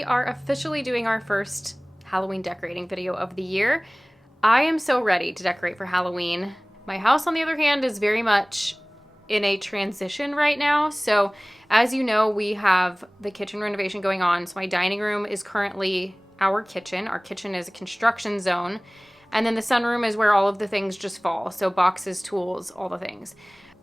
we are officially doing our first Halloween decorating video of the year. I am so ready to decorate for Halloween. My house, on the other hand, is very much in a transition right now. So as you know, we have the kitchen renovation going on. So my dining room is currently our kitchen. Our kitchen is a construction zone. And then the sunroom is where all of the things just fall. So boxes, tools, all the things.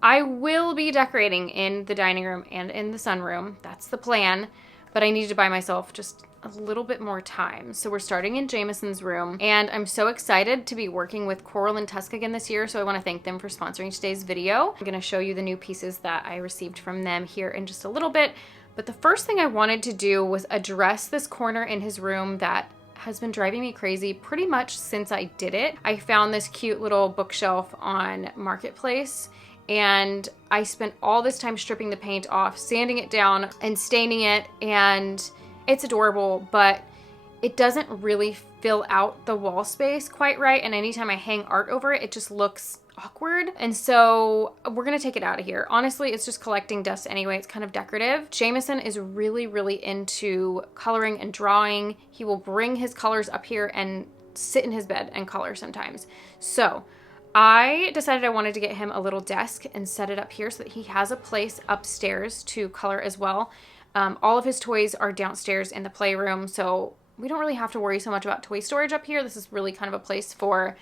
I will be decorating in the dining room and in the sunroom. That's the plan. But I needed to buy myself just a little bit more time. So we're starting in Jameson's room, and I'm so excited to be working with Coral and Tusk again this year, so I want to thank them for sponsoring today's video. I'm going to show you the new pieces that I received from them here in just a little bit, but the first thing I wanted to do was address this corner in his room that has been driving me crazy pretty much since I did it. I found this cute little bookshelf on Marketplace, and I spent all this time stripping the paint off, sanding it down, and staining it, and it's adorable, but it doesn't really fill out the wall space quite right, and anytime I hang art over it, it just looks awkward. And so we're gonna take it out of here. Honestly, it's just collecting dust anyway. It's kind of decorative. Jameson is really into coloring and drawing. He will bring his colors up here and sit in his bed and color sometimes. So I decided I wanted to get him a little desk and set it up here so that he has a place upstairs to color as well. All of his toys are downstairs in the playroom, so we don't really have to worry so much about toy storage up here. This is really kind of a place for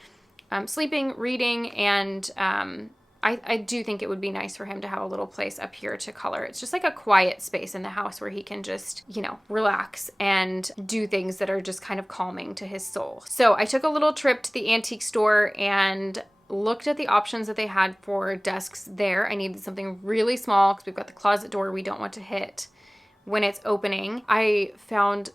sleeping, reading, and I do think it would be nice for him to have a little place up here to color. It's just like a quiet space in the house where he can just, you know, relax and do things that are just kind of calming to his soul. So I took a little trip to the antique store and looked at the options that they had for desks there. I needed something really small because we've got the closet door we don't want to hit when it's opening. I found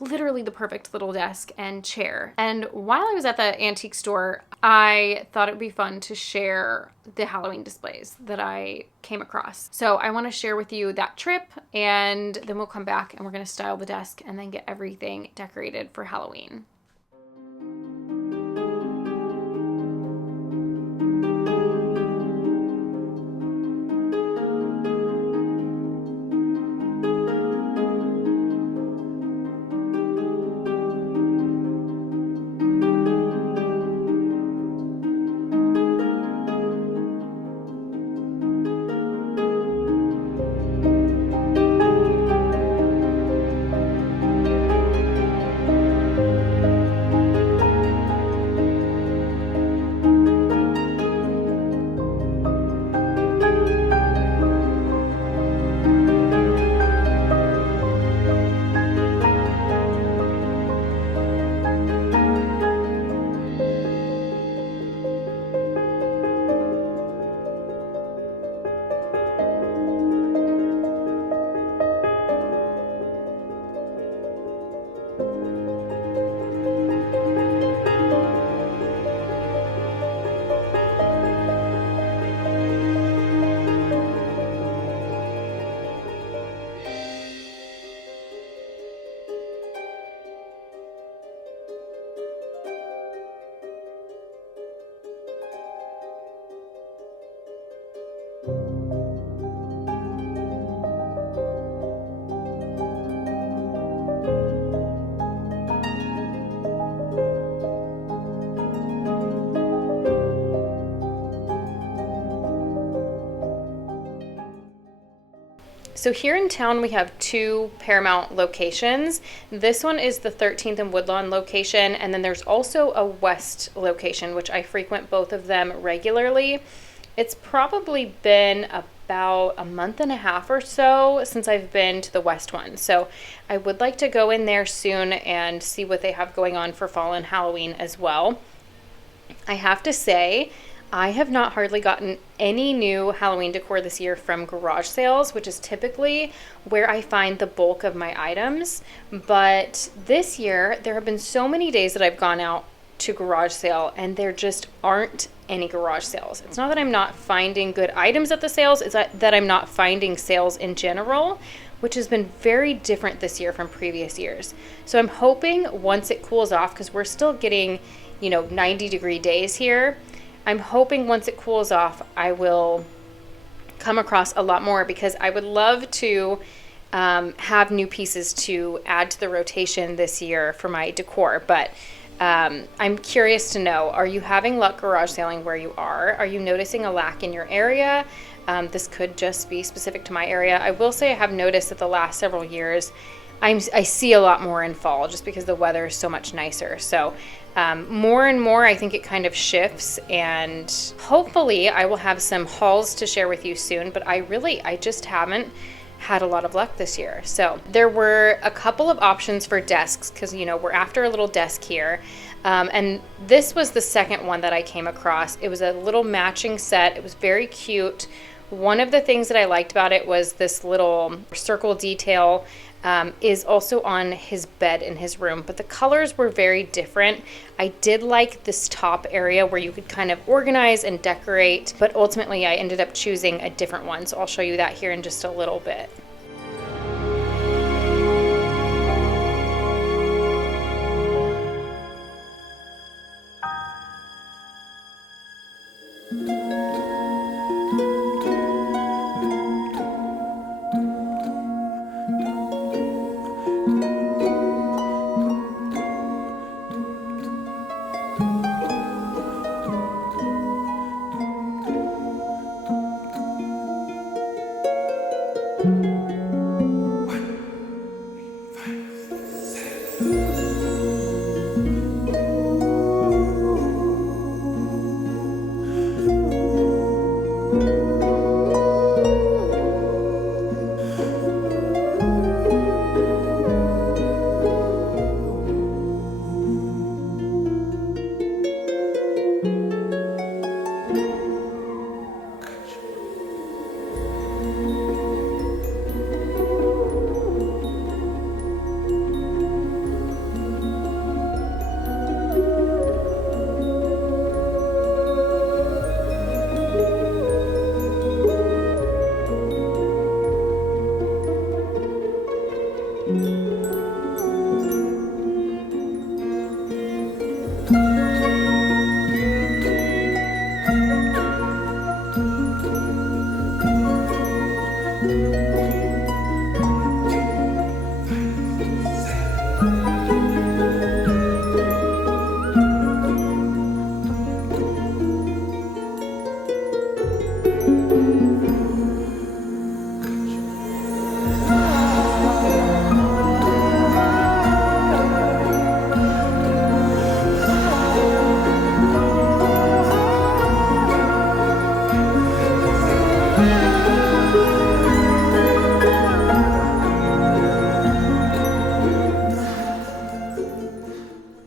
literally the perfect little desk and chair. And while I was at the antique store, I thought it would be fun to share the Halloween displays that I came across. So I want to share with you that trip, and then we'll come back and we're going to style the desk and then get everything decorated for Halloween. So here in town, we have two Paramount locations. This one is the 13th and Woodlawn location, and then there's also a West location, which I frequent both of them regularly. It's probably been about a month and a half or so since I've been to the West one. So I would like to go in there soon and see what they have going on for fall and Halloween as well. I have to say, I have not hardly gotten any new Halloween decor this year from garage sales, which is typically where I find the bulk of my items. But this year, there have been so many days that I've gone out to garage sale and there just aren't any garage sales. It's not that I'm not finding good items at the sales, it's that I'm not finding sales in general, which has been very different this year from previous years. So I'm hoping once it cools off, because we're still getting, 90-degree days here, I'm hoping once it cools off, I will come across a lot more, because I would love to have new pieces to add to the rotation this year for my decor. But I'm curious to know, are you having luck garage sailing where you are? Are you noticing a lack in your area? This could just be specific to my area. I will say I have noticed that the last several years I see a lot more in fall just because the weather is so much nicer. So more and more, I think it kind of shifts, and hopefully I will have some hauls to share with you soon, but I just haven't had a lot of luck this year. So there were a couple of options for desks because, you know, we're after a little desk here. And this was the second one that I came across. It was a little matching set. It was very cute. One of the things that I liked about it was this little circle detail is also on his bed in his room, but the colors were very different. I did like this top area where you could kind of organize and decorate, but ultimately I ended up choosing a different one. So I'll show you that here in just a little bit.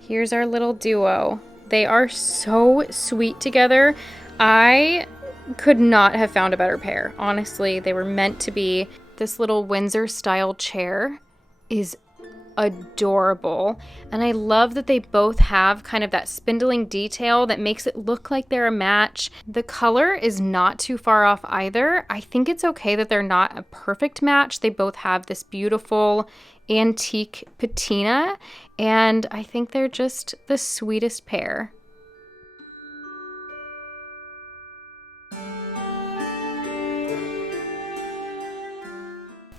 Here's our little duo. They are so sweet together. I could not have found a better pair. Honestly, they were meant to be. This little Windsor style chair is adorable. And I love that they both have kind of that spindling detail that makes it look like they're a match. The color is not too far off either. I think it's okay that they're not a perfect match. They both have this beautiful antique patina, and I think they're just the sweetest pair.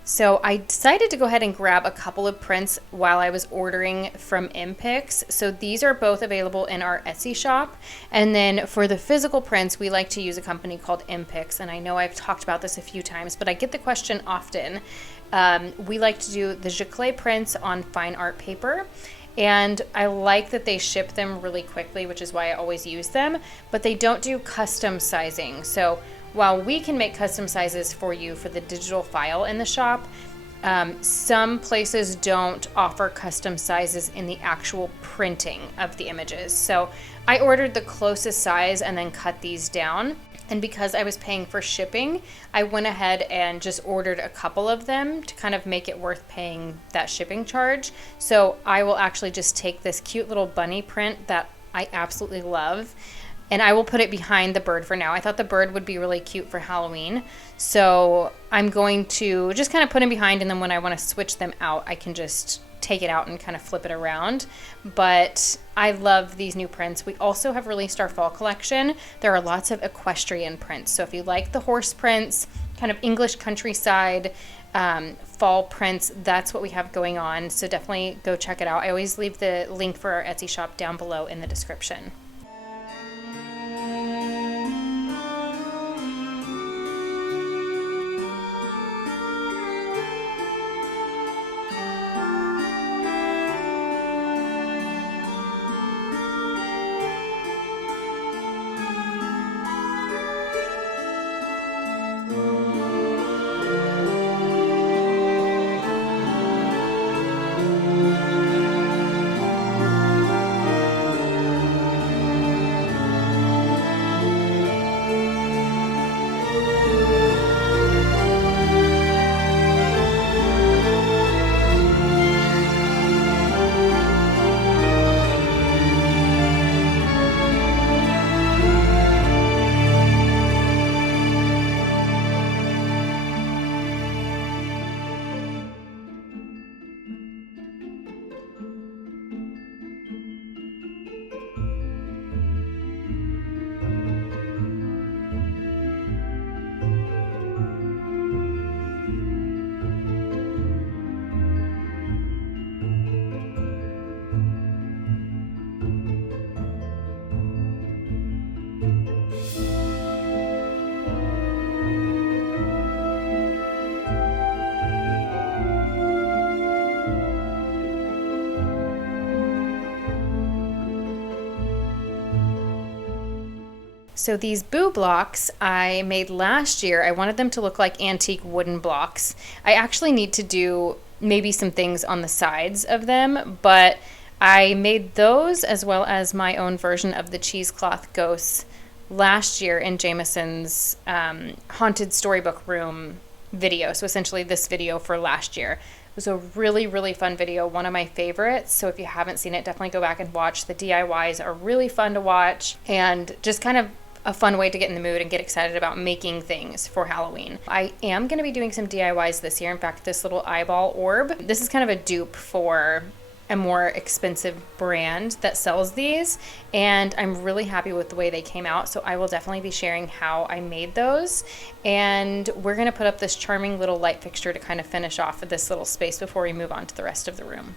So I decided to go ahead and grab a couple of prints while I was ordering from MPIX. So these are both available in our Etsy shop. And then for the physical prints, we like to use a company called MPIX. And I know I've talked about this a few times, but I get the question often. We like to do the giclée prints on fine art paper. And I like that they ship them really quickly, which is why I always use them, but they don't do custom sizing. So while we can make custom sizes for you for the digital file in the shop, some places don't offer custom sizes in the actual printing of the images. So I ordered the closest size and then cut these down. And because I was paying for shipping, I went ahead and just ordered a couple of them to kind of make it worth paying that shipping charge. So I will actually just take this cute little bunny print that I absolutely love, and I will put it behind the bird for now. I thought the bird would be really cute for Halloween. So I'm going to just kind of put him behind, and then when I want to switch them out, I can just take it out and kind of flip it around. But I love these new prints. We also have released our fall collection. There are lots of equestrian prints. So if you like the horse prints, kind of English countryside, fall prints. That's what we have going on. So definitely go check it out. I always leave the link for our Etsy shop down below in the description. So these boo blocks I made last year. I wanted them to look like antique wooden blocks. I actually need to do maybe some things on the sides of them, but I made those as well as my own version of the cheesecloth ghosts last year in Jameson's Haunted Storybook Room video. So essentially this video for last year. It was a really, really fun video, one of my favorites. So if you haven't seen it, definitely go back and watch. The DIYs are really fun to watch and just kind of a fun way to get in the mood and get excited about making things for Halloween. I am going to be doing some DIYs this year. In fact, this little eyeball orb, this is kind of a dupe for a more expensive brand that sells these, and I'm really happy with the way they came out, so I will definitely be sharing how I made those. And we're going to put up this charming little light fixture to kind of finish off this little space before we move on to the rest of the room.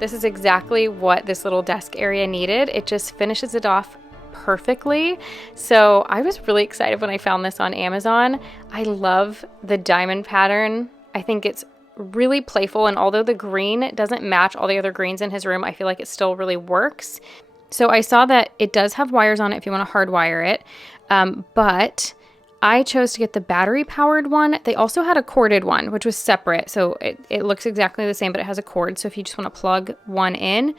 This is exactly what this little desk area needed. It just finishes it off perfectly. So I was really excited when I found this on Amazon. I love the diamond pattern. I think it's really playful, and although the green doesn't match all the other greens in his room, I feel like it still really works. So I saw that it does have wires on it if you want to hardwire it, but I chose to get the battery powered one. They also had a corded one, which was separate. So it looks exactly the same, but it has a cord. So if you just want to plug one in,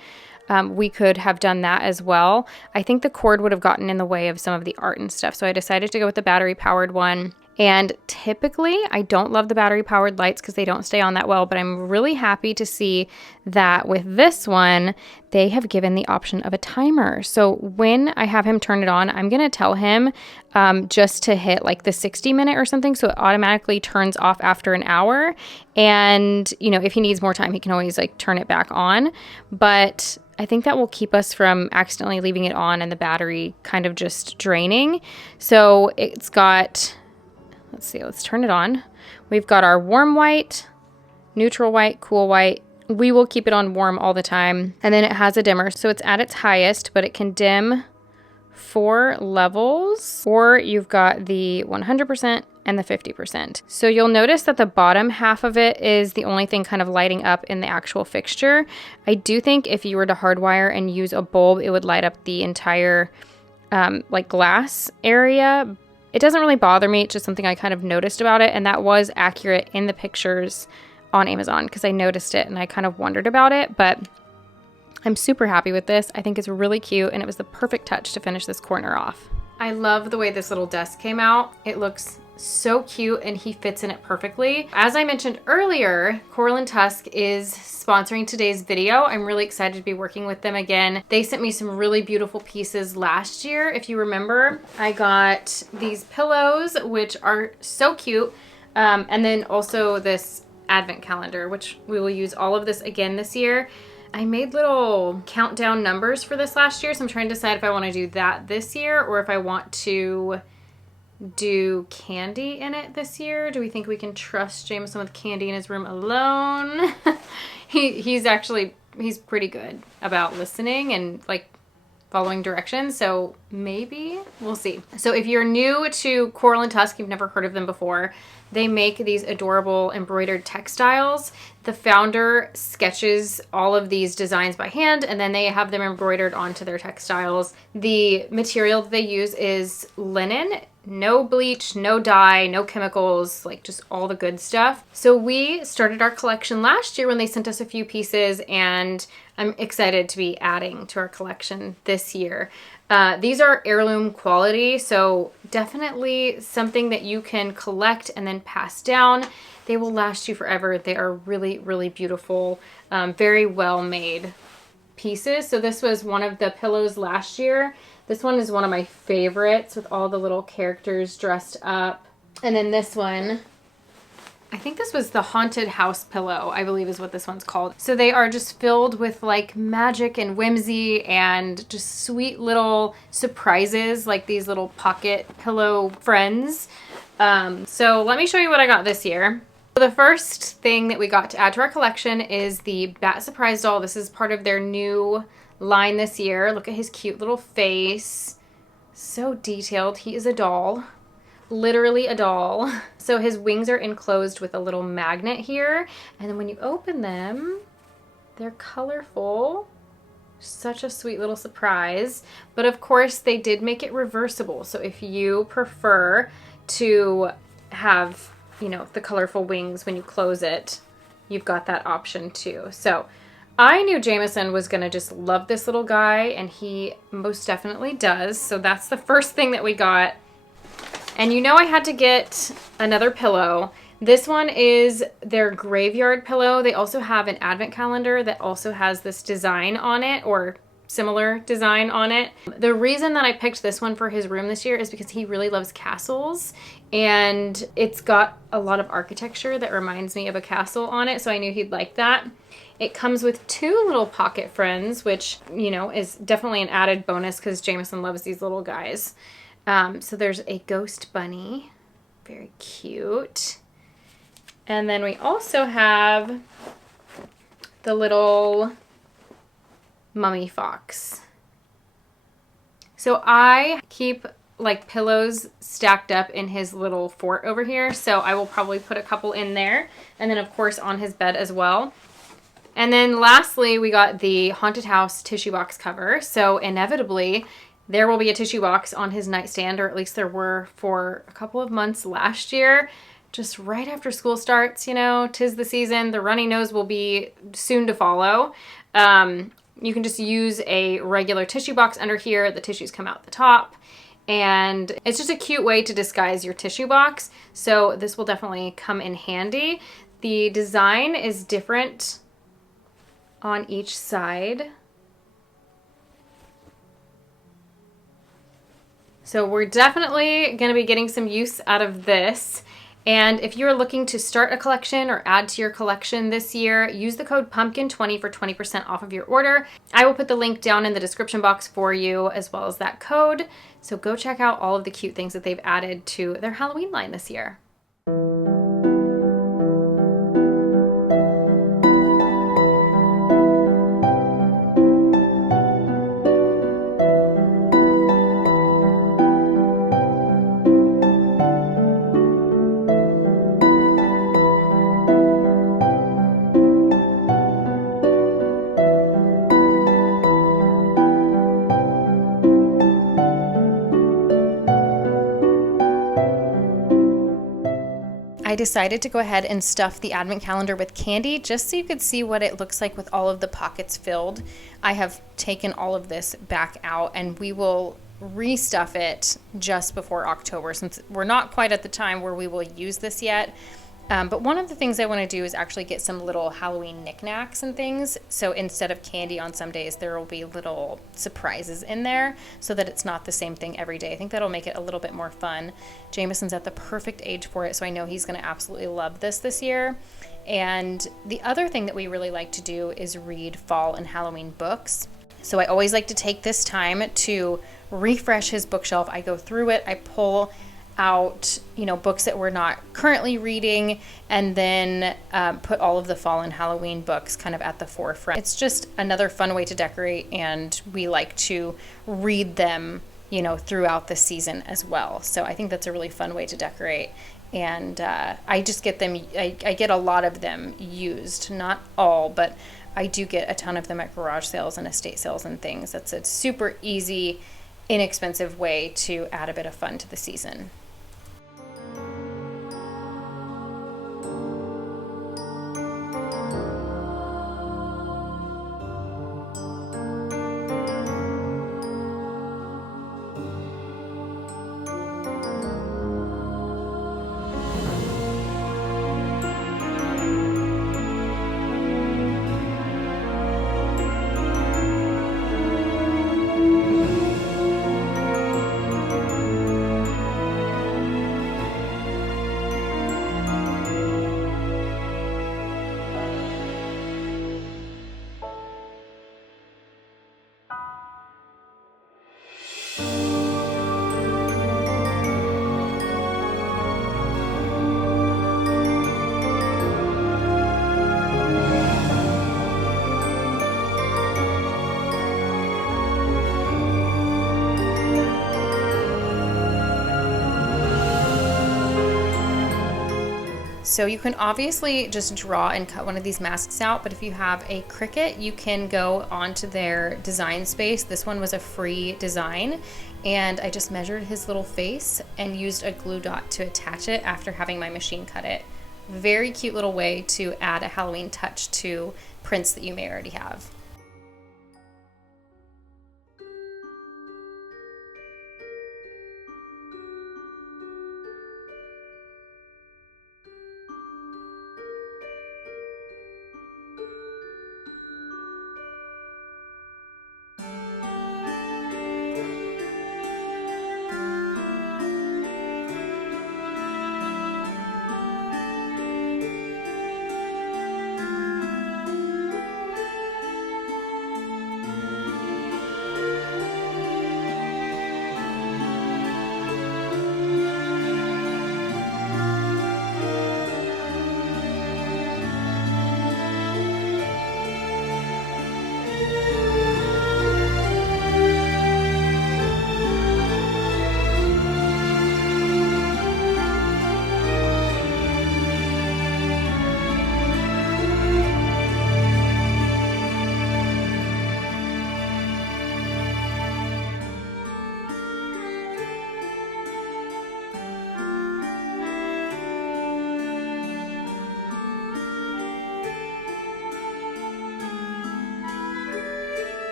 we could have done that as well. I think the cord would have gotten in the way of some of the art and stuff. So I decided to go with the battery powered one. And typically, I don't love the battery-powered lights because they don't stay on that well, but I'm really happy to see that with this one, they have given the option of a timer. So when I have him turn it on, I'm going to tell him just to hit like the 60-minute or something, so it automatically turns off after an hour. And, you know, if he needs more time, he can always like turn it back on. But I think that will keep us from accidentally leaving it on and the battery kind of just draining. So it's got... Let's see, let's turn it on. We've got our warm white, neutral white, cool white. We will keep it on warm all the time. And then it has a dimmer, so it's at its highest, but it can dim 4 levels, or you've got the 100% and the 50%. So you'll notice that the bottom half of it is the only thing kind of lighting up in the actual fixture. I do think if you were to hardwire and use a bulb, it would light up the entire like glass area. It doesn't really bother me, it's just something I kind of noticed about it, and that was accurate in the pictures on Amazon because I noticed it and I kind of wondered about it, but I'm super happy with this. I think it's really cute, and it was the perfect touch to finish this corner off. I love the way this little desk came out. It looks so cute and he fits in it perfectly. As I mentioned earlier, Coral and Tusk is sponsoring today's video. I'm really excited to be working with them again. They sent me some really beautiful pieces last year. If you remember, I got these pillows, which are so cute. And then also this advent calendar, which we will use all of this again this year. I made little countdown numbers for this last year, so I'm trying to decide if I want to do that this year or if I want to do candy in it this year. Do we think we can trust Jameson with candy in his room alone? He's pretty good about listening and like following directions, so maybe we'll see. So if you're new to Coral and Tusk, you've never heard of them before, they make these adorable embroidered textiles. The founder sketches all of these designs by hand, and then they have them embroidered onto their textiles. The material that they use is linen. No bleach, no dye, no chemicals, like just all the good stuff. So we started our collection last year when they sent us a few pieces, and I'm excited to be adding to our collection this year. These are heirloom quality, so definitely something that you can collect and then pass down. They will last you forever. They are really, really beautiful, very well made pieces. So this was one of the pillows last year. This one is one of my favorites with all the little characters dressed up. And then this one, I think this was the haunted house pillow, I believe is what this one's called. So they are just filled with like magic and whimsy and just sweet little surprises, like these little pocket pillow friends. So let me show you what I got this year. So the first thing that we got to add to our collection is the Bat Surprise doll. This is part of their new line this year. Look at his cute little face. So detailed. He is a doll. Literally a doll. So his wings are enclosed with a little magnet here. And then when you open them, they're colorful. Such a sweet little surprise. But of course, they did make it reversible. So if you prefer to have, you know, the colorful wings when you close it, you've got that option too. So I knew Jameson was going to just love this little guy, and he most definitely does. So that's the first thing that we got. And you know I had to get another pillow. This one is their graveyard pillow. They also have an advent calendar that also has this design on it, or similar design on it. The reason that I picked this one for his room this year is because he really loves castles, and it's got a lot of architecture that reminds me of a castle on it, so I knew he'd like that. It comes with 2 little pocket friends, which, you know, is definitely an added bonus because Jameson loves these little guys. So there's a ghost bunny, very cute. And then we also have the little mummy fox. So I keep like pillows stacked up in his little fort over here, so I will probably put a couple in there, and then of course on his bed as well. And then lastly, we got the haunted house tissue box cover. So inevitably, there will be a tissue box on his nightstand, or at least there were for a couple of months last year. Just right after school starts, you know, 'tis the season. The runny nose will be soon to follow. You can just use a regular tissue box under here. The tissues come out the top. and it's just a cute way to disguise your tissue box. So this will definitely come in handy. The design is different on each side. So we're definitely going to be getting some use out of this. And if you're looking to start a collection or add to your collection this year, use the code PUMPKIN20 for 20% off of your order. I will put the link down in the description box for you, as well as that code. So go check out all of the cute things that they've added to their Halloween line this year. I decided to go ahead and stuff the advent calendar with candy just so you could see what it looks like with all of the pockets filled. I have taken all of this back out and we will restuff it just before October, since we're not quite at the time where we will use this yet. But one of the things I want to do is actually get some little Halloween knickknacks and things. So instead of candy on some days, there will be little surprises in there so that it's not the same thing every day. I think that'll make it a little bit more fun. Jameson's at the perfect age for it, so I know he's going to absolutely love this year. And the other thing that we really like to do is read fall and Halloween books. So I always like to take this time to refresh his bookshelf. I go through it, I pull out, books that we're not currently reading, and then put all of the fall and Halloween books kind of at the forefront. It's just another fun way to decorate, and we like to read them, throughout the season as well. So I think that's a really fun way to decorate. And I just get them, I get a lot of them used, not all, but I do get a ton of them at garage sales and estate sales and things. That's a super easy, inexpensive way to add a bit of fun to the season. So you can obviously just draw and cut one of these masks out, but if you have a Cricut, you can go onto their design space. This one was a free design, and I just measured his little face and used a glue dot to attach it after having my machine cut it. Very cute little way to add a Halloween touch to prints that you may already have.